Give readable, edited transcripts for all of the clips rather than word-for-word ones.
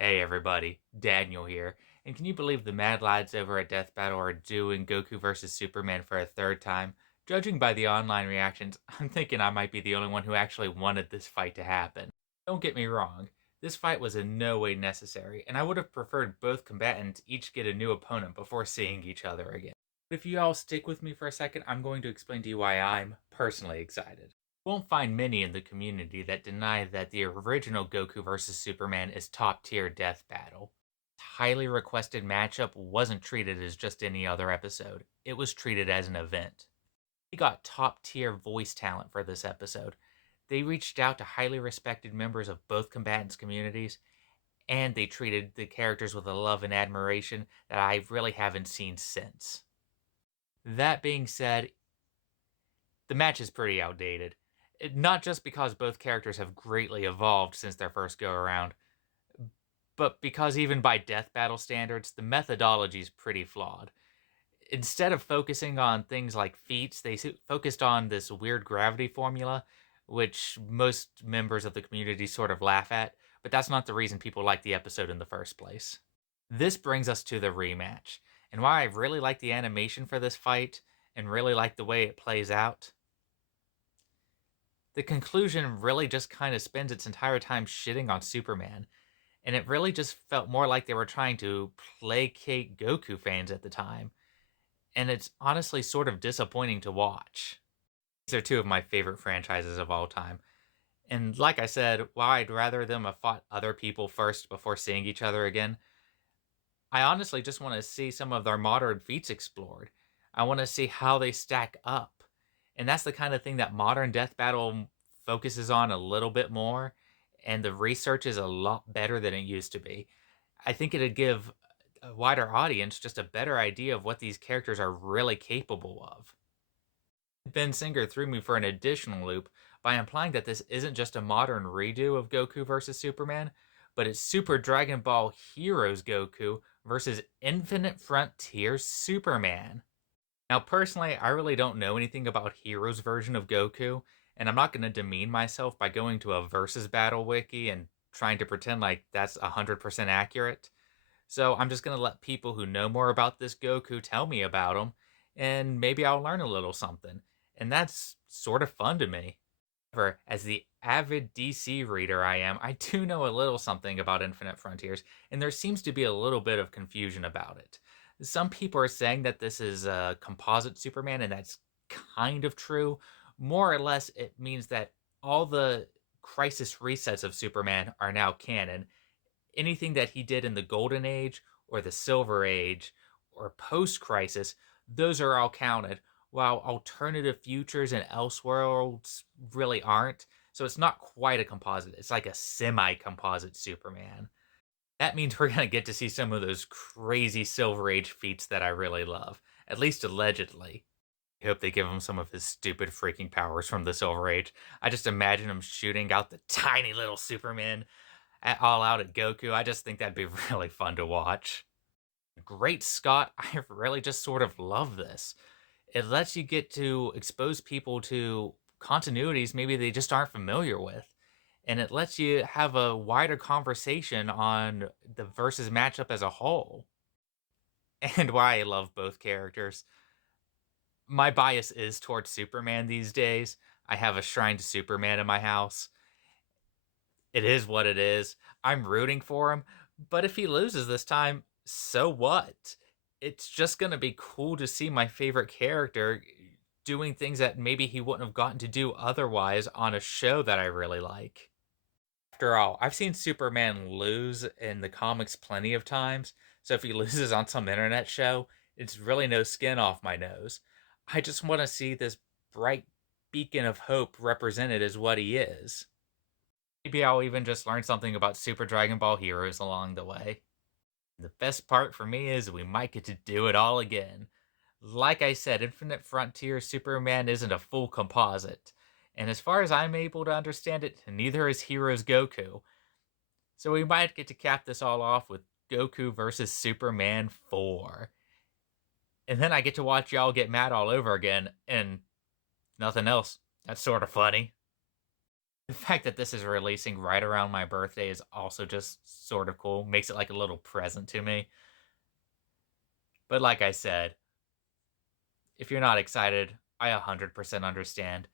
Hey everybody, Daniel here. And can you believe the mad lads over at Death Battle are doing Goku versus Superman for a third time? Judging by the online reactions, I'm thinking I might be the only one who actually wanted this fight to happen. Don't get me wrong, this fight was in no way necessary, and I would have preferred both combatants each get a new opponent before seeing each other again. But if you all stick with me for a second, I'm going to explain to you why I'm personally excited. Won't find many in the community that deny that the original Goku vs. Superman is top tier death battle. Highly requested matchup wasn't treated as just any other episode. It was treated as an event. We got top tier voice talent for this episode. They reached out to highly respected members of both combatants' communities, and they treated the characters with a love and admiration that I really haven't seen since. That being said, the match is pretty outdated. Not just because both characters have greatly evolved since their first go around, but because even by death battle standards, the methodology is pretty flawed. Instead of focusing on things like feats, they focused on this weird gravity formula, which most members of the community sort of laugh at, but that's not the reason people like the episode in the first place. This brings us to the rematch, and why I really like the animation for this fight and really like the way it plays out. The conclusion really just kind of spends its entire time shitting on Superman, and it really just felt more like they were trying to placate Goku fans at the time, and it's honestly sort of disappointing to watch. These are two of my favorite franchises of all time, and like I said, while I'd rather them have fought other people first before seeing each other again, I honestly just want to see some of their modern feats explored. I want to see how they stack up. And that's the kind of thing that modern Death Battle focuses on a little bit more. And the research is a lot better than it used to be. I think it'd give a wider audience just a better idea of what these characters are really capable of. Ben Singer threw me for an additional loop by implying that this isn't just a modern redo of Goku vs. Superman, but it's Super Dragon Ball Heroes Goku versus Infinite Frontier Superman. Now, personally, I really don't know anything about Heroes' version of Goku, and I'm not going to demean myself by going to a versus battle wiki and trying to pretend like that's 100% accurate. So I'm just going to let people who know more about this Goku tell me about him, and maybe I'll learn a little something. And that's sort of fun to me. However, as the avid DC reader I am, I do know a little something about Infinite Frontiers, and there seems to be a little bit of confusion about it. Some people are saying that this is a composite Superman, and that's kind of true. More or less, it means that all the crisis resets of Superman are now canon. Anything that he did in the Golden Age, or the Silver Age, or post Crisis, those are all counted, while alternative futures and Elseworlds really aren't. So it's not quite a composite. It's like a semi composite Superman. That means we're going to get to see some of those crazy Silver Age feats that I really love, at least allegedly. I hope they give him some of his stupid freaking powers from the Silver Age. I just imagine him shooting out the tiny little Superman all out at Goku. I just think that'd be really fun to watch. Great Scott, I really just sort of love this. It lets you get to expose people to continuities maybe they just aren't familiar with. And it lets you have a wider conversation on the versus matchup as a whole. And why I love both characters. My bias is towards Superman these days. I have a shrine to Superman in my house. It is what it is. I'm rooting for him, but if he loses this time, so what? It's just going to be cool to see my favorite character doing things that maybe he wouldn't have gotten to do otherwise on a show that I really like. After all, I've seen Superman lose in the comics plenty of times, so if he loses on some internet show, it's really no skin off my nose. I just want to see this bright beacon of hope represented as what he is. Maybe I'll even just learn something about Super Dragon Ball Heroes along the way. The best part for me is we might get to do it all again. Like I said, Infinite Frontier Superman isn't a full composite. And as far as I'm able to understand it, neither is Heroes Goku. So we might get to cap this all off with Goku versus Superman 4. And then I get to watch y'all get mad all over again, and nothing else. That's sort of funny. The fact that this is releasing right around my birthday is also just sort of cool, makes it like a little present to me. But like I said, if you're not excited, I 100% understand.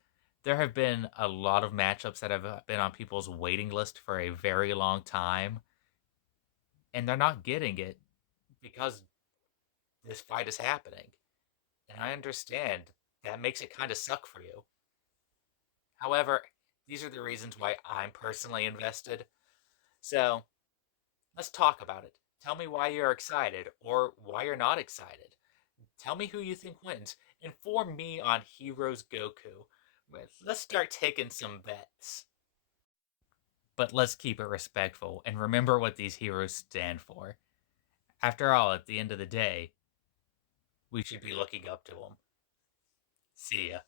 There have been a lot of matchups that have been on people's waiting list for a very long time, and they're not getting it because this fight is happening. And I understand that makes it kind of suck for you. However, these are the reasons why I'm personally invested. So let's talk about it. Tell me why you're excited or why you're not excited. Tell me who you think wins. Inform me on Heroes Goku. Let's start taking some bets. But let's keep it respectful and remember what these heroes stand for. After all, at the end of the day, we should be looking up to them. See ya.